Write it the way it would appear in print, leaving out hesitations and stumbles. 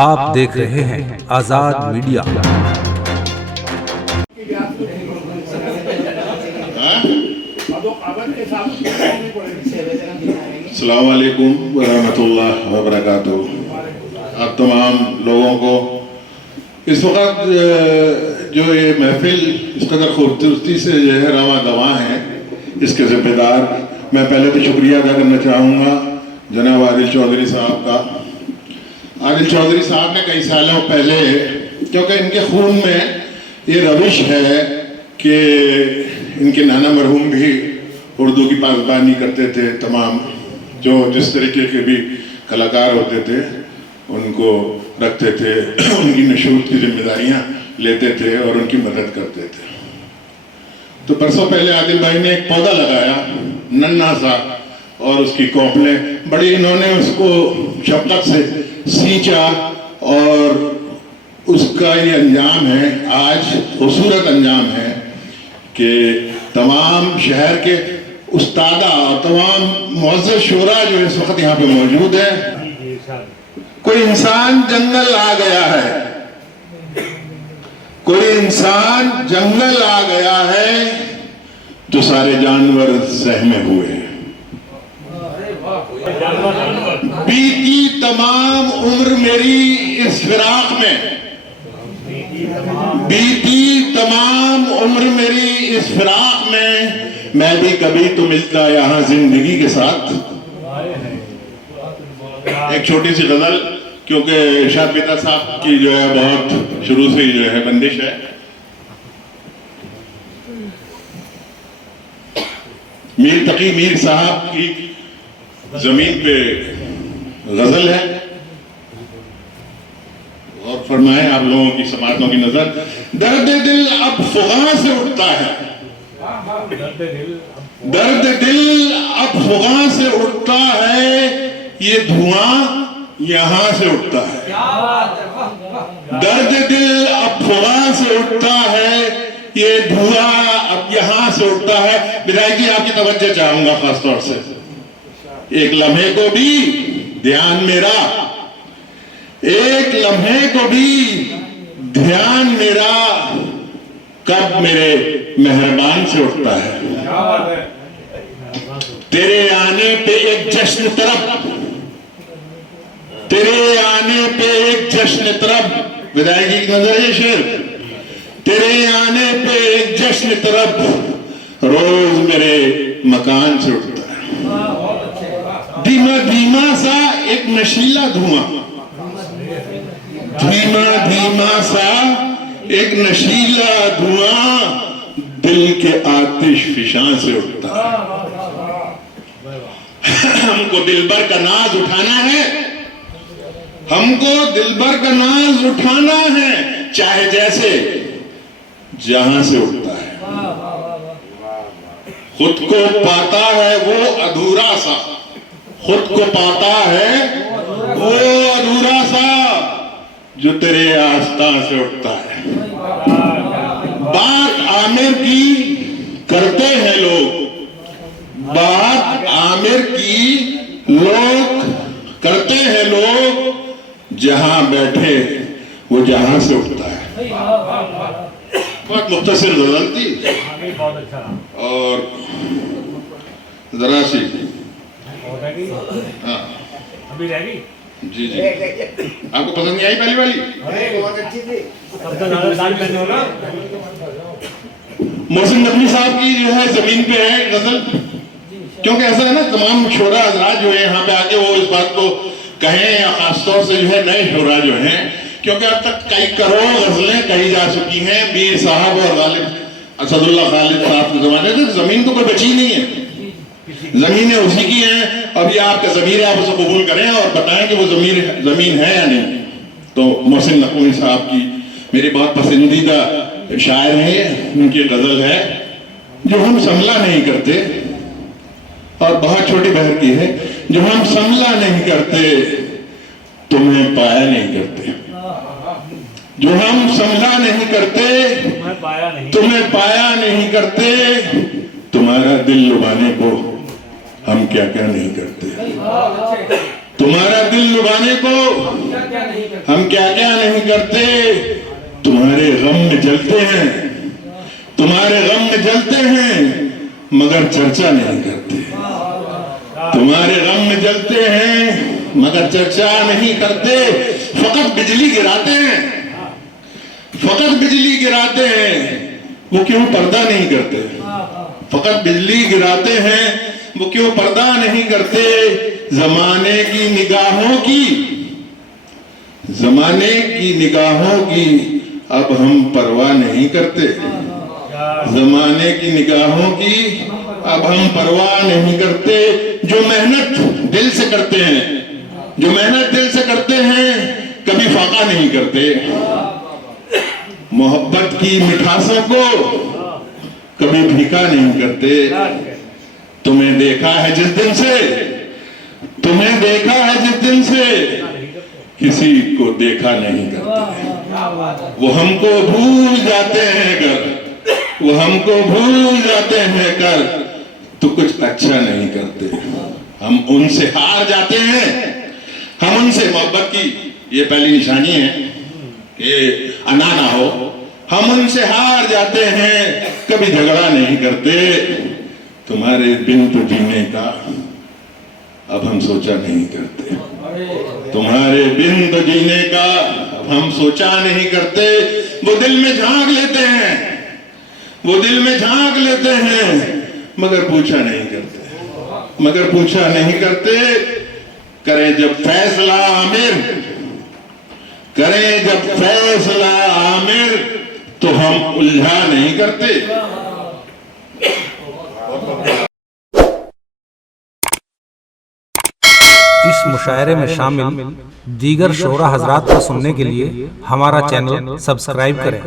آپ دیکھ رہے ہیں آزاد میڈیا۔ السلام علیکم ورحمۃ اللہ وبرکاتہ۔ آپ تمام لوگوں کو اس وقت جو یہ محفل اس قدر خوبصورتی سے جو ہے رواں دواں ہے، اس کے ذمہ دار میں پہلے تو شکریہ ادا کرنا چاہوں گا جناب عادل چودھری صاحب کا۔ عادل چودھری صاحب نے کئی سالوں پہلے، کیونکہ ان کے خون میں یہ روش ہے کہ ان کے نانا مرحوم بھی اردو کی پاسبانی کرتے تھے، تمام جو جس طریقے کے بھی کلاکار ہوتے تھے ان کو رکھتے تھے، ان کی نشود کی ذمہ داریاں لیتے تھے اور ان کی مدد کرتے تھے۔ تو برسوں پہلے عادل بھائی نے ایک پودا لگایا ننھا سا، اور اس کی کوپلیں بڑی انہوں نے اس کو شفقت سے سینچا، اور اس کا یہ انجام ہے، آج خوبصورت انجام ہے کہ تمام شہر کے استادہ اور تمام معزز شعراء جو اس وقت یہاں پہ موجود ہیں۔ کوئی انسان جنگل آ گیا ہے، کوئی انسان جنگل آ گیا ہے تو سارے جانور سہمے ہوئے ہیں۔ بیتی تمام عمر میری اس فراق میں، بیتی تمام عمر میری اس فراق میں بھی کبھی تو ملتا یہاں زندگی کے ساتھ۔ ایک چھوٹی سی غزل، کیونکہ شاہ پیتا صاحب کی جو ہے بہت شروع سے جو ہے بندش ہے۔ میر تقی میر صاحب کی زمین پہ غزل ہے، اور فرمائیں آپ لوگوں کی سماعتوں کی نظر۔ درد دل اب فغاں سے اٹھتا ہے، درد دل اب فغاں سے اٹھتا ہے، یہ دھواں یہاں سے اٹھتا ہے۔ درد دل اب فغاں سے اٹھتا ہے، یہ دھواں اب یہاں سے اٹھتا ہے۔ بدائی جی آپ کی توجہ چاہوں گا خاص طور سے، ایک لمحے کو بھی دھیان میرا، ایک لمحے کو بھی دھیان میرا کب میرے مہربان سے اٹھتا ہے۔ تیرے آنے پہ ایک جشن طرب، تیرے آنے پہ ایک جشن طرب، ودائی جی کی نظر یہ شعر، تیرے آنے پہ ایک جشن طرب روز میرے مکان سے اٹھتا ہے۔ دھیما دھیما سا ایک نشیلا دھواں، دھیما دھیما سا ایک نشیلا دھواں دل کے آتش فشاں سے اٹھتا ہے۔ ہم کو دلبر کا ناز اٹھانا ہے، ہم کو دلبر کا ناز اٹھانا ہے، چاہے جیسے جہاں سے اٹھتا ہے۔ خود کو پاتا ہے وہ ادھورا سا، خود کو پاتا ہے وہ ادھورا سا جو تیرے آستاں سے اٹھتا ہے۔ بات عامر کی کرتے ہیں لوگ، بات عامر کی لوگ کرتے ہیں لوگ، جہاں بیٹھے وہ جہاں سے اٹھتا ہے۔ بہت مختصر غزل تھی، اور ذرا سی جی آپ کو پسند نہیں آئی پہلی والی؟ محسن نقوی صاحب کی جو ہے زمین پہ ہے غزل، کیونکہ ایسا ہے نا تمام شعراء حضرات جو ہیں یہاں پہ آکے وہ اس بات کو کہیں، یا خاص طور سے جو ہے نئے شعراء جو ہیں، کیونکہ اب تک کئی کروڑ غزلیں کہی جا چکی ہیں میر صاحب اور غالب اسد اللہ خالد صاحب کے زمانے سے، زمین تو کوئی بچی نہیں ہے، زمینیں اسی کی ہیں۔ اب یہ آپ کا ضمیر ہے، آپ اسے قبول کریں اور بتائیں کہ وہ زمین ہے یا نہیں۔ تو محسن نقوی صاحب کی میری بہت پسندیدہ شاعر ہیں، ان کی غزل ہے جو ہم سنبھلا نہیں کرتے، اور بہت چھوٹی بہر کی ہے، جو ہم سنبھلا نہیں کرتے تمہیں پایا نہیں کرتے، جو ہم سنبھلا نہیں کرتے تمہیں پایا نہیں کرتے، تمہارا دل لبانے کو ہم کیا کیا نہیں کرتے، تمہارا دل لبانے کو ہم کیا کیا نہیں کرتے. تمہارے غم میں جلتے ہیں, تمہارے غم میں جلتے ہیں مگر چرچا نہیں کرتے. تمہارے غم میں جلتے ہیں مگر چرچا نہیں کرتے. فقط بجلی گراتے ہیں, فقط بجلی گراتے ہیں, وہ کیوں پردہ نہیں کرتے. فقط بجلی گراتے ہیں, وہ کیوں پردہ نہیں کرتے. زمانے کی نگاہوں کی, زمانے کی نگاہوں کی اب ہم پرواہ نہیں کرتے. زمانے کی نگاہوں کی اب ہم پرواہ نہیں کرتے. جو محنت دل سے کرتے ہیں, جو محنت دل سے کرتے ہیں کبھی فاقہ نہیں کرتے. محبت کی مٹھاسوں کو کبھی پھیکا نہیں کرتے. تمہیں دیکھا ہے جس دن سے, تمہیں دیکھا ہے جس دن سے کسی کو دیکھا نہیں کرتے. وہ ہم کو بھول جاتے ہیں گر, وہ ہم کو بھول جاتے ہیں کر, تو کچھ اچھا نہیں کرتے. ہم ان سے ہار جاتے ہیں, ہم ان سے محبت کی یہ پہلی نشانی ہے کہ انا نہ ہو. ہم ان سے ہار جاتے ہیں, کبھی جھگڑا نہیں کرتے. تمہارے بن تو جینے کا اب ہم سوچا نہیں کرتے. تمہارے بن تو جینے کا اب ہم سوچا نہیں کرتے. وہ دل میں جھانک لیتے ہیں, وہ دل میں جھانک لیتے ہیں مگر پوچھا نہیں کرتے, مگر پوچھا نہیں کرتے. کریں جب فیصلہ عامر, کریں جب فیصلہ عامر تو ہم الجھا نہیں کرتے. اس مشاعرے میں شامل دیگر شعراء حضرات کو سننے کے لیے ہمارا چینل سبسکرائب کریں.